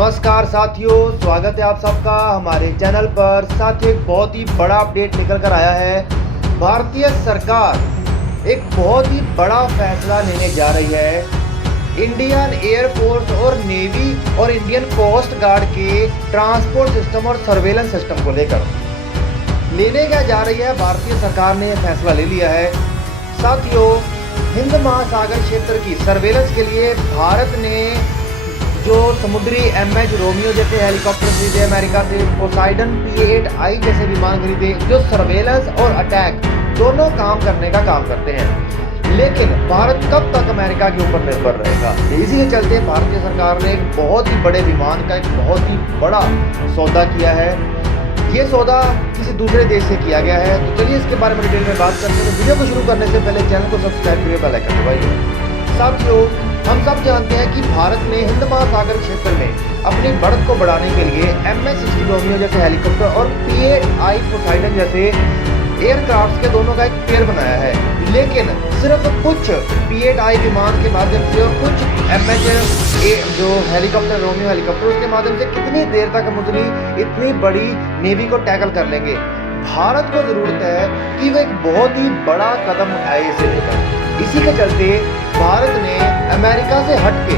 नमस्कार साथियों, स्वागत है आप सबका हमारे चैनल पर। साथियों, एक बहुत ही बड़ा अपडेट निकल कर आया है। भारतीय सरकार एक बहुत ही बड़ा फैसला लेने जा रही है। इंडियन एयरफोर्स और नेवी और इंडियन कोस्ट गार्ड के ट्रांसपोर्ट सिस्टम और सर्वेलेंस सिस्टम को लेकर लेने क्या जा रही है। भारतीय सरकार ने फैसला ले लिया है। साथियों, हिंद महासागर क्षेत्र की सर्वेलेंस के लिए भारत ने जो समुद्री MH रोमियो जैसे हेलीकॉप्टर खरीदे, अमेरिका से पोसाइडन P-8I जैसे विमान खरीदे, जो सर्वेलेंस और अटैक दोनों काम करने का काम करते हैं। लेकिन भारत कब तक अमेरिका के ऊपर निर्भर रहेगा? इसी के चलते भारतीय सरकार ने एक बहुत ही बड़े विमान का एक बहुत ही बड़ा सौदा किया है। ये सौदा किसी दूसरे देश से किया गया है। तो चलिए इसके बारे में डिटेल में बात करते हैं। वीडियो को शुरू करने से पहले चैनल को सब्सक्राइब करिए, बेल आइकन दबाइए। साथियों, हम सब जानते हैं कि भारत ने हिंद महासागर क्षेत्र में अपनी बढ़त को बढ़ाने के लिए MH-60 रोमियो जैसे हेलीकॉप्टर और P-8I पोसाइडन जैसे एयरक्राफ्ट के दोनों का एक पेयर बनाया है। लेकिन सिर्फ कुछ P-8I विमान के माध्यम से और कुछ MH जो हेलीकॉप्टर रोमियो हेलीकॉप्टर उसके माध्यम से कितनी देर तक हम इतनी बड़ी नेवी को टैकल कर लेंगे? भारत को जरूरत है कि वह एक बहुत ही बड़ा कदम उठाए इसे लेकर। इसी के चलते भारत ने अमेरिका से हटके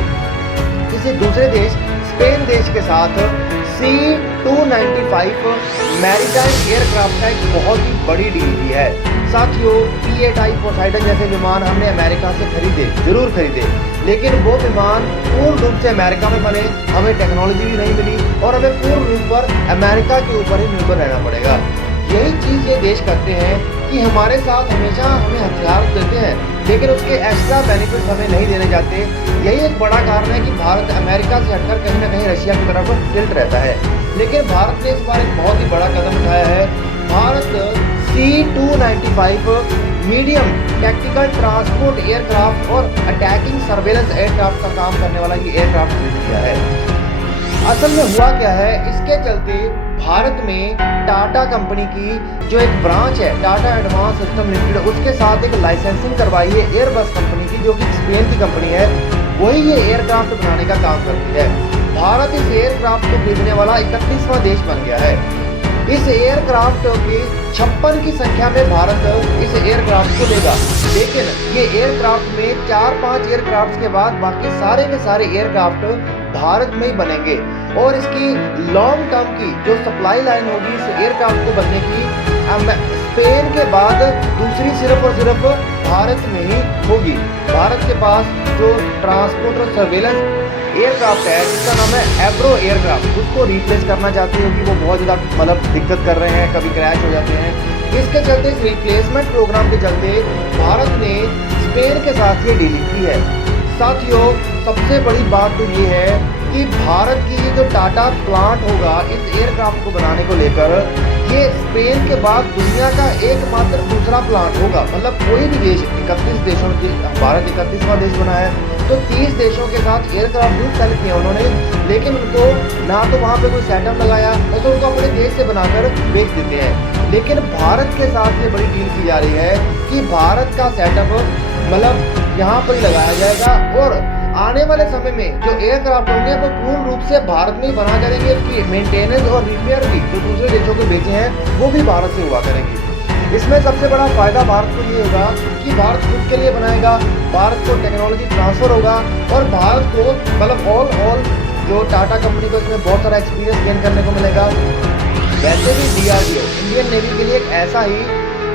किसी दूसरे देश स्पेन देश के साथ C-295 मैरीटाइम एयरक्राफ्ट का एक बहुत ही बड़ी डील की है। साथियों, P-8I पोसाइडन जैसे विमान हमने अमेरिका से जरूर खरीदे, लेकिन वो विमान पूर्ण रूप से अमेरिका में बने, हमें टेक्नोलॉजी भी नहीं मिली और हमें पूर्ण रूप पर अमेरिका के ऊपर ही निर्भर रहना पड़ेगा। यही चीज़ ये देश करते हैं कि हमारे साथ हमेशा हमें हथियार देते हैं, लेकिन उसके एक्स्ट्रा बेनिफिट्स हमें नहीं देने जाते। यही एक बड़ा कारण है कि भारत अमेरिका से हटकर कहीं ना कहीं रशिया की तरफ टिल्ट रहता है। लेकिन भारत ने इस बार एक बहुत ही बड़ा कदम उठाया है। Bharat C-295 medium tactical transport aircraft और अटैकिंग सर्वेलेंस एयरक्राफ्ट का काम करने वाला ये एयरक्राफ्ट खरीद किया है। असल में हुआ क्या है, इसके चलते भारत में टाटा कंपनी की जो एक ब्रांच है, टाटा एडवांस सिस्टम लिमिटेड, उसके साथ एक लाइसेंसिंग करवाई है एयरबस कंपनी की, जो कि स्पेन की कंपनी है। वही ये एयरक्राफ्ट बनाने का काम करती है। भारत इस एयरक्राफ्ट को खरीदने वाला 31वां देश बन गया है। इस एयरक्राफ्ट के 56 की संख्या में भारत इस एयरक्राफ्ट को लेगा। लेकिन ये एयरक्राफ्ट में 4-5 एयरक्राफ्ट के बाद बाकी सारे के सारे एयरक्राफ्ट भारत में ही बनेंगे और इसकी लॉन्ग टर्म की जो सप्लाई लाइन होगी इस एयरक्राफ्ट को बनने की स्पेन के बाद दूसरी सिर्फ और सिर्फ भारत में ही होगी। भारत के पास जो ट्रांसपोर्ट और सर्वेलेंस एयरक्राफ्ट है जिसका नाम है एब्रो एयरक्राफ्ट, उसको रिप्लेस करना चाहती है कि वो बहुत ज़्यादा दिक्कत कर रहे हैं, कभी क्रैश हो जाते हैं। इसके चलते इस रिप्लेसमेंट प्रोग्राम के चलते भारत ने स्पेन के साथ ये डीलिंग की है। साथियों, सबसे बड़ी बात तो ये है कि भारत की ये जो टाटा प्लांट होगा इस एयरक्राफ्ट को बनाने को लेकर, ये स्पेन के बाद दुनिया का एकमात्र दूसरा प्लांट होगा। मतलब कोई भी देश 31 देशों की, भारत 31वां देश बना है, तो 30 देशों के साथ एयरक्राफ्ट भी सेल किया उन्होंने, लेकिन उनको ना तो वहाँ पे कोई सेटअप लगाया और तो उनको अपने देश से बनाकर बेच देते हैं। लेकिन भारत के साथ ये बड़ी डील की जा रही है कि भारत का सेटअप यहाँ पर ही लगाया जाएगा और आने वाले समय में जो एयरक्राफ्ट होंगे वो पूर्ण रूप से भारत में ही बना करेंगे। उसकी मेंटेनेंस और रिपेयर भी जो दूसरे देशों के बेचे हैं वो भी भारत से हुआ करेंगे। इसमें सबसे बड़ा फायदा भारत को ये होगा कि भारत खुद के लिए बनाएगा, भारत को टेक्नोलॉजी ट्रांसफर होगा और भारत को ऑल जो टाटा कंपनी को इसमें बहुत सारा एक्सपीरियंस गेन करने को मिलेगा। वैसे भी DRDO इंडियन नेवी के लिए एक ऐसा ही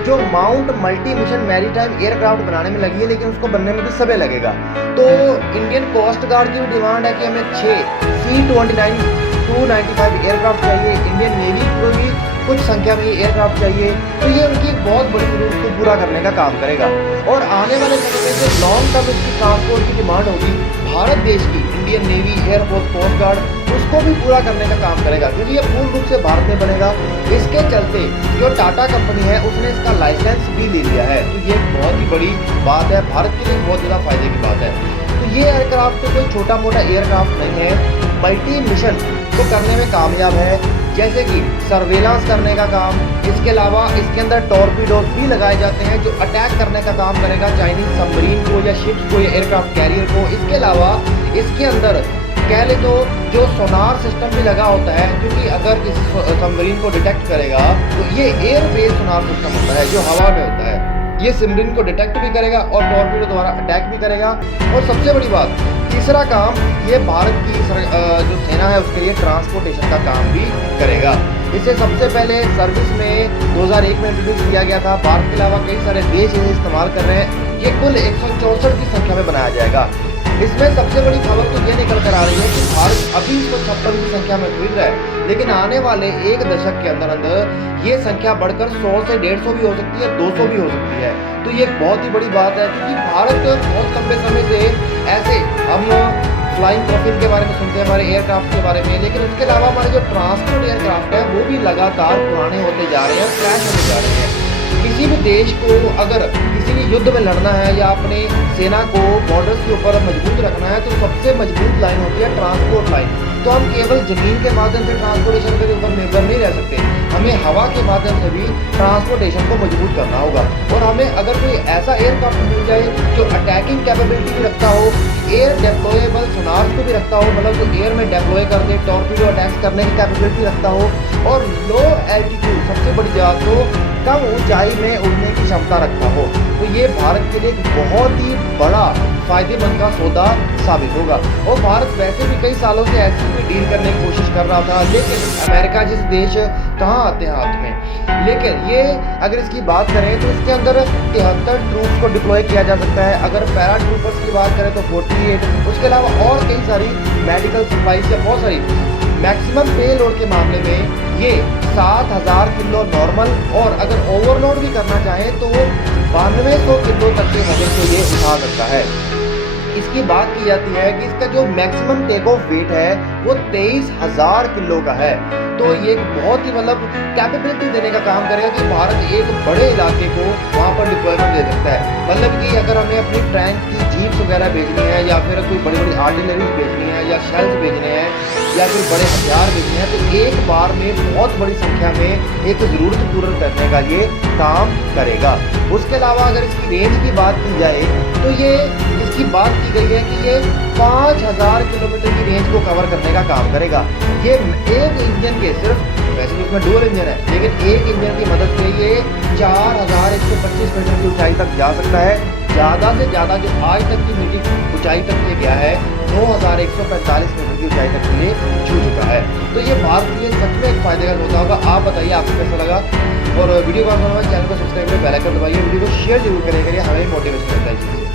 जो mount multi mission maritime aircraft बनाने में लगी है, लेकिन उसको बनने में भी समय लगेगा। तो इंडियन कोस्ट गार्ड की भी डिमांड है कि हमें 6 C-295 एयरक्राफ्ट चाहिए। इंडियन नेवी को भी कुछ संख्या में ये एयरक्राफ्ट चाहिए। तो ये उनकी बहुत बड़ी जरूरत को पूरा करने का काम करेगा और आने वाले समय में जो लॉन्ग टर्म इसकी ट्रांसपोर्ट की डिमांड होगी भारत देश की, Indian navy, air force, coast guard, उसको भी पूरा करने का काम करेगा, क्योंकि ये पूर्ण रूप से भारत में बनेगा। इसके चलते जो टाटा कंपनी है उसने इसका लाइसेंस भी ले लिया है। तो ये बहुत ही बड़ी बात है, भारत के लिए बहुत ज़्यादा फायदे की बात है। तो ये एयरक्राफ्ट कोई छोटा मोटा एयरक्राफ्ट नहीं है, मल्टी मिशन को करने में कामयाब है, जैसे कि सर्वेलांस करने का काम। इसके अलावा इसके अंदर टॉर्पीडोज भी लगाए जाते हैं जो अटैक करने का काम करेगा चाइनीज सबमरीन को या शिप्स को या एयरक्राफ्ट कैरियर को। इसके अलावा इसके अंदर कह ले तो जो सोनार सिस्टम भी लगा होता है, क्योंकि अगर किसी सबमरीन को डिटेक्ट करेगा तो ये एयर बेस्ड सोनार सिस्टम होता है जो हवा में होता है। ये सबमरीन को डिटेक्ट भी करेगा और टॉर्पीडो द्वारा अटैक भी करेगा। और सबसे बड़ी बात, तीसरा काम, ये भारत की जो सेना है उसके लिए ट्रांसपोर्टेशन का काम भी करेगा। इसे सबसे पहले सर्विस में 2001 में इंट्रोड्यूस किया गया था। भारत के अलावा कई सारे देश इसे इस्तेमाल कर रहे हैं। ये कुल 164 की संख्या में बनाया जाएगा। इसमें सबसे बड़ी खबर तो ये निकल कर आ रही है कि भारत अभी 156 की संख्या में खरीद रहा है, लेकिन आने वाले एक दशक के अंदर अंदर ये संख्या बढ़कर 100 से 150 भी हो सकती है, 200 भी हो सकती है। तो ये बहुत ही बड़ी बात है, क्योंकि भारत बहुत लंबे समय से ऐसे हम फ्लाइंग कॉफिन के बारे में सुनते हैं, हमारे एयरक्राफ्ट के बारे में, लेकिन उसके अलावा हमारे जो ट्रांसपोर्ट एयरक्राफ्ट है वो भी लगातार पुराने होते जा रहे हैं, क्रैश होते जा रहे हैं। किसी भी देश को अगर किसी भी युद्ध में लड़ना है या अपने सेना को बॉर्डर्स के ऊपर मजबूत रखना है, तो सबसे मजबूत लाइन होती है ट्रांसपोर्ट लाइन। तो हम केवल जमीन के माध्यम से ट्रांसपोर्टेशन के ऊपर निर्भर नहीं रह सकते, हमें हवा के माध्यम से भी ट्रांसपोर्टेशन को मजबूत करना होगा। और हमें अगर कोई ऐसा एयरक्राफ्ट मिल जाए जो अटैकिंग कैपेबिलिटी भी रखता हो, एयर डेप्लॉयबल सोनार्स को भी रखता हो, मतलब जो एयर में डेप्लॉय कर दे, टॉर्पीडो अटैक्स करने की कैपेबिलिटी रखता हो, और लो एल्टीट्यूड, सबसे बड़ी बात तो कम ऊंचाई में उड़ने की क्षमता रखता हो, तो ये भारत के लिए एक बहुत ही बड़ा फायदेमंद का सौदा साबित होगा। और भारत वैसे भी कई सालों से ऐसी कोई डील करने की कोशिश कर रहा था, लेकिन अमेरिका जैसे देश कहाँ आते हैं हाथ में। लेकिन ये अगर इसकी बात करें तो इसके अंदर 73 ट्रूप्स को डिप्लॉय किया जा सकता है। अगर पैरा ट्रूपर्स की बात करें तो 48, उसके अलावा और कई सारी मेडिकल सप्लाईज या बहुत सारी। मैक्सिमम पे लोड के मामले में ये 7000 किलो नॉर्मल, और अगर ओवरलोड भी करना चाहे तो 9200 किलो तक के वजन को ये उठा सकता है। इसकी बात की जाती है कि इसका जो मैक्सिमम टेक ऑफ वेट है वो 23,000 किलो का है। तो ये एक बहुत ही मतलब कैपेबिलिटी देने का काम करेगा कि भारत एक बड़े इलाके को वहाँ पर डिप्लॉयमेंट दे सकता है। मतलब कि अगर हमें अपनी टैंक की जीप्स वगैरह भेजनी है, या फिर कोई बड़ी बड़ी आर्टिलरी भेजनी है, या शेल्स भेजने हैं, या फिर बड़े हथियार भेजने हैं, तो एक बार में बहुत बड़ी संख्या में एक ज़रूरत पूर्ण करने का ये काम करेगा। उसके अलावा अगर इसकी रेंज की बात की जाए तो ये इसकी बात की गई है कि ये 5000 किलोमीटर की रेंज को कवर करने का काम करेगा। ये एक इंजन के सिर्फ, वैसे तो इसमें डुअल इंजन है, लेकिन एक इंजन की मदद से ये 4125 मीटर की ऊंचाई तक जा सकता है। ज़्यादा से ज़्यादा जो आज तक की ऊंचाई तक ये गया है 9145 मीटर की ऊंचाई तक के लिए छू चुका है। तो ये भारत के लिए सच में एक फायदे का होता होगा। आप बताइए आपको कैसा लगा, और वीडियो को चैनल को सब्सक्राइब करें, बेल आइकन दबाइए, वीडियो को शेयर जरूर करें, हमें मोटिवेशन मिलता है।